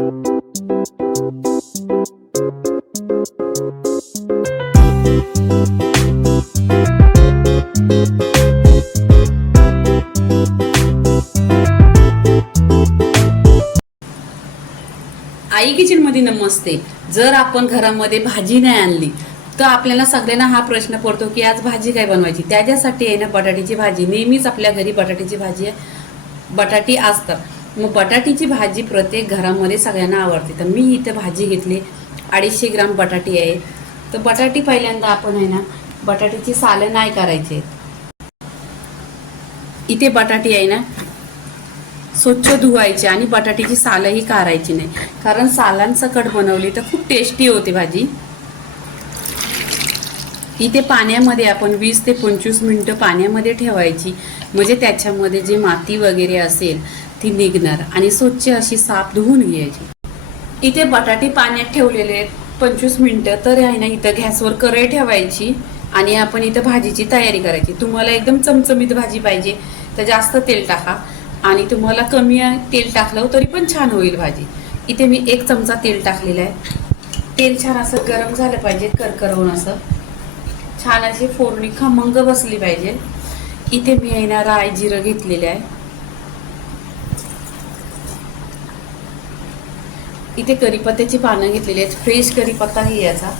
आई kitchen मध्ये नमस्ते। जर आपण घरामध्ये भाजी नाही आणली तर आपल्याला सगळ्यांना हा प्रश्न पडतो की आज भाजी काय बनवायची। त्याच्यासाठी आहे ना बटाट्याची भाजी, नेहमीच आपल्या घरी बटाट्याची भाजी बटाटी असतात। मग बटाट्याची भाजी प्रत्येक घरामध्ये सगळ्यांना आवडते। तर मी इथे भाजी घेतली 250 ग्राम बटाटी आहे। तर बटाटी पहिल्यांदा आपण आहे ना बटाट्याची सालं नाही करायचे। इथे बटाटी आहे ना स्वच्छ धुवायची आणि बटाट्याची सालही काढायची नाही, कारण सालांसकट बनवली तर खूप टेस्टी होते भाजी। इथे पाण्यामध्ये आपण 20 ते 25 मिनिटं पाण्यामध्ये ठेवायची, म्हणजे त्याच्यामध्ये जे माती वगैरे असेल ती निघणार आणि स्वच्छ अशी साफ धुवून घ्यायची। इथे बटाटे पाण्यात ठेवलेले आहेत 25 मिनिटं। तर आहे ना इथं गॅसवर कढई ठेवायची आणि आपण इथं भाजीची तयारी करायची। तुम्हाला एकदम चमचमीत भाजी पाहिजे तर जास्त तेल टाका आणि तुम्हाला कमी तेल टाकलं तरी पण छान होईल भाजी। इथे मी 1 चमचा तेल टाकलेलं आहे। तेल छान असं गरम झालं पाहिजे, करकरवून असं छान अशी फोडणी खमंग बसली पाहिजे। इथे मी आहे ना राई जिरं घेतलेलं आहे। इथे कढीपत्त्याची पानं घेतलेली आहेत, फ्रेश कढीपत्ता घ्यायचा।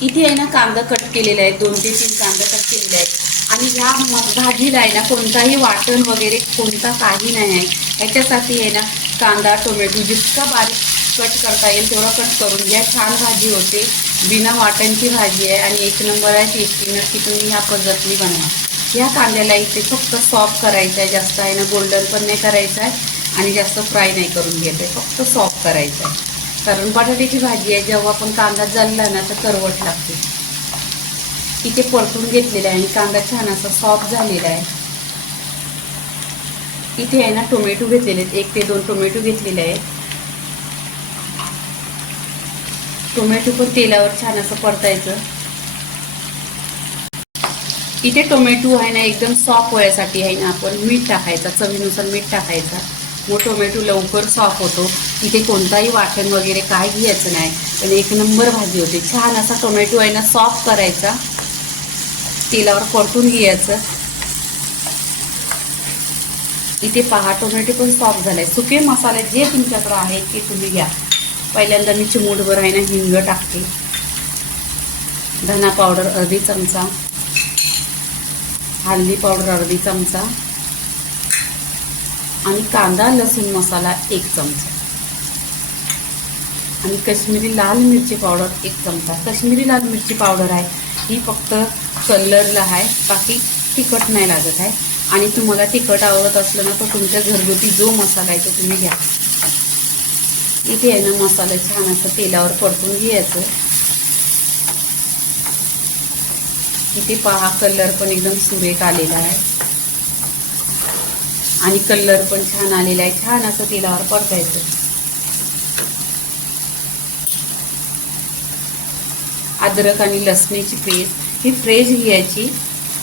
इथे आहे ना कांदा कट केलेला आहे, 2 ते 3 कांदा कट केलेले आहेत। आणि ह्या भाजीला आहे ना कोणताही वाटण वगैरे कोणता काही नाही आहे। ह्याच्यासाठी आहे ना कांदा टोमॅटो जितका बारीक कट करता येईल तेवढा कट करून घ्या, छान भाजी होते। बिना वाटणची भाजी आहे आणि 1 नंबर आहे टेस्टी। नक्की तुम्ही ह्या पद्धतीने बनवा। ह्या कांद्याला इथे फक्त सॉफ्ट करायचं आहे, जास्त आहे ना गोल्डन पण नाही करायचं आहे आणि जास्त फ्राय नाही करून घ्यायचं आहे, फक्त सॉफ्ट करायचं आहे। कारण बटाट्याची भाजी आहे, जेव्हा आपण कांदा जळला ना तर करवट लागते। इथे परतून घेतलेला आहे आणि कांदा छान असा सॉफ्ट झालेला आहे। इथे आहे ना टोमॅटो घेतलेले आहेत, 1 ते 2 टोमॅटो घेतलेले आहेत। टोमॅटो पण तेलावर छान असं परतायचं। इथे टोमॅटो आहे ना एकदम सॉफ्ट होण्यासाठी आहे ना आपण मीठ टाकायचं, चवीनुसार मीठ टाकायचं, मग टोमॅटो लवकर सॉफ्ट होतो। इथे कोणताही वाटण वगैरे काय घ्यायचं नाही, पण 1 नंबर भाजी होते। छान असा टोमॅटो आहे ना सॉफ्ट करायचा, तेलावर परतून घ्यायचं। इथे पहा टोमॅटो पण सॉफ्ट झालाय। सुके मसाले जे तुमच्याकडे आहेत ते तुम्ही घ्या। पहिल्यांदा मी चिमूटभर आहे ना हिंग टाकते, धना पावडर अर्धी चमचा, हळदी पावडर अर्धी चमचा आणि कांदा लसूण मसाला 1 चमचा आणि काश्मीरी लाल मिरची पावडर 1 चमचा। काश्मीरी लाल मिरची पावडर आहे ही फक्त कलरला आहे, बाकी तिखट नाही लागत आहे। आणि तुम्हाला तिखट आवडत असलं ना तर तुमच्या घरगुती जो मसाला आहे तो तुम्ही घ्या। इथे आहे ना मसाला छान असं तेलावर परतून घ्यायचं। इथे पहा कलर पण एकदम सुरेख आलेला आहे आणि कलर पण छान आलेला आहे। छान असं तेलावर परतायचं। अद्रक आणि लसणीची पेस्ट ही फ्रेश घ्यायची,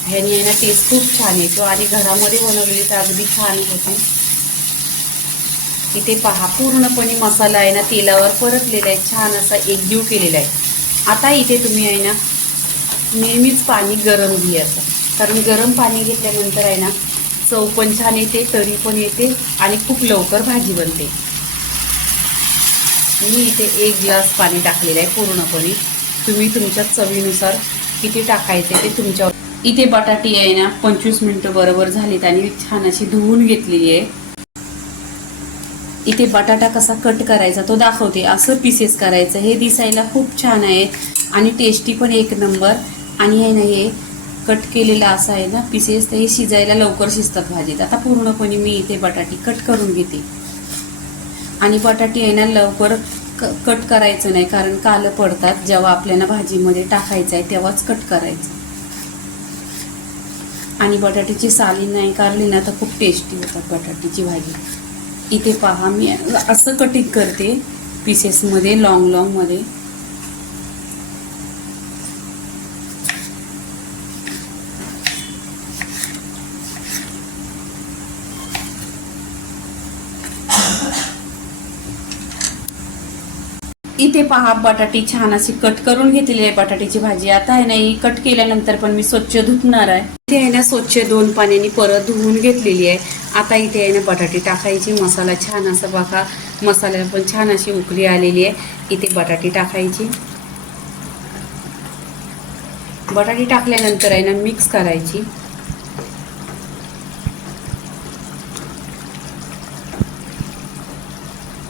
ह्याने आहे ना टेस्ट खूप छान येतो आणि घरामध्ये बनवलेली तर अगदी छान होते। इथे पहा पूर्णपणे मसाला आहे ना तेलावर परतलेला आहे, छान असा एकजीव केलेला आहे। आता इथे तुम्ही आहे ना नेहमीच पाणी गरम घ्यायचं, कारण गरम पाणी घेतल्यानंतर आहे ना चव पण छान येते, तरी पण येते आणि खूप लवकर भाजी बनते। मी इथे 1 ग्लास पाणी टाकलेलं आहे पूर्णपणे, तुम्ही तुमच्या चवीनुसार किती टाकायचे ते तुमच्यावर। इथे बटाटी आहे ना 25 मिनिटं बरोबर झालीत आणि छान अशी धुवून घेतलेली आहे। इथे बटाटा कसा कट करायचा तो दाखवते, असं पीसेस करायचं। हे दिसायला खूप छान आहे आणि टेस्टी पण 1 नंबर। आणि आहे ना हे कट केलेलं असं आहे ना पीसेस, तर हे शिजायला लवकर शिजतात भाजीत। आता पूर्णपणे मी इथे बटाटी कट करून घेते आणि बटाटी आहे ना लवकर कट करायचं नाही, कारण काळं पडतात। जेव्हा आपल्याला भाजीमध्ये टाकायचं आहे तेव्हाच कट करायचं आणि बटाट्याची साली नाही काढली ना तर खूप टेस्टी होतात बटाट्याची भाजी। इथे पहा मी असं कटिंग करते पीसेसमध्ये, लॉंग मध्ये। इथे पहा बटाटी छान अशी कट करून घेतलेली आहे बटाट्याची भाजी. आता आहे ना ही कट केल्यानंतर पण मी स्वच्छ धुतणार आहे. इथे आहे ना स्वच्छ 2 पाण्याने परत धुवून घेतलेली आहे. आता इथे आहे ना बटाटी टाकायची. मसाला छान असा बघा, मसाल्याला पण छान अशी उकळी आलेली आहे. इथे बटाटी टाकायची. बटाटी टाकल्यानंतर आहे ना मिक्स करायची.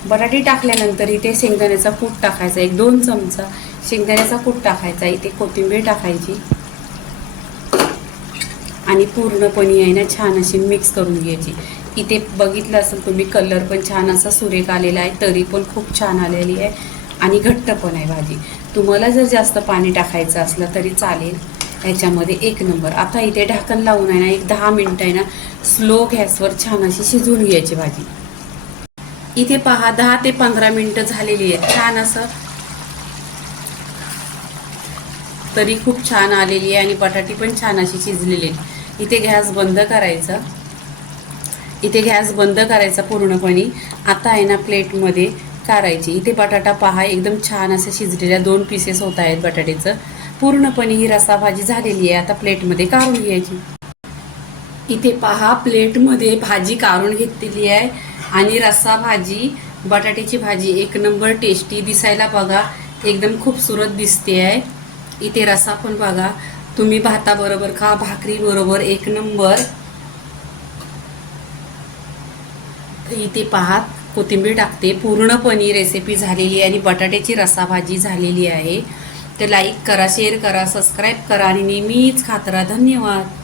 बटाटी टाकल्यानंतर इथे शेंगदाण्याचा कूट टाकायचा, 1-2 चमचा शेंगदाण्याचा कूट टाकायचा. इथे कोथिंबीर टाकायची आणि पूर्णपणे आहे ना छान अशी मिक्स करून घ्यायची. इथे बघितलं असेल तुम्ही कलर पण छान असा सुरेख आलेला आहे, तरी पण खूप छान आलेली आहे आणि घट्ट पण आहे भाजी. तुम्हाला जर जास्त पाणी टाकायचं असलं तरी चालेल, ह्याच्यामध्ये 1 नंबर. आता इथे ढाकण लावून आहे ना 10 मिनिटं आहे ना स्लो गॅसवर छान अशी शिजवून घ्यायची भाजी. इथे पहा 10 ते 15 मिनिटं झालेली आहेत. छान असं तरी खूप छान आलेली आहे आणि बटाटी पण छान अशी शिजलेली आहे. इथे गॅस बंद करायचा. इथे गॅस बंद करायचा पूर्णपणे. आता आहे ना प्लेटमध्ये काढायची. इथे बटाटा पहा एकदम छान असं शिजलेल्या 2 पीसेस होत आहेत बटाट्याचं. पूर्णपणे ही रस्सा भाजी झालेली आहे. आता प्लेटमध्ये काढून घ्यायची. इथे पहा प्लेटमध्ये भाजी काढून घेतलेली आहे आणि रस्सा भाजी, बटाट्याची भाजी 1 नंबर टेस्टी दिसायला बघा, एकदम खूपसुरत दिसते आहे. इथे रस्सा पण बघा, तुम्ही भाताबरोबर खा, भाकरी बरोबर 1 नंबर. इथे पहा कोथिंबीर टाकते. पूर्णपणे रेसिपी झालेली आहे आणि बटाट्याची रस्सा भाजी झालेली आहे. तर लाईक करा, शेअर करा, सबस्क्राईब करा आणि नेहमीच खात राहा. धन्यवाद.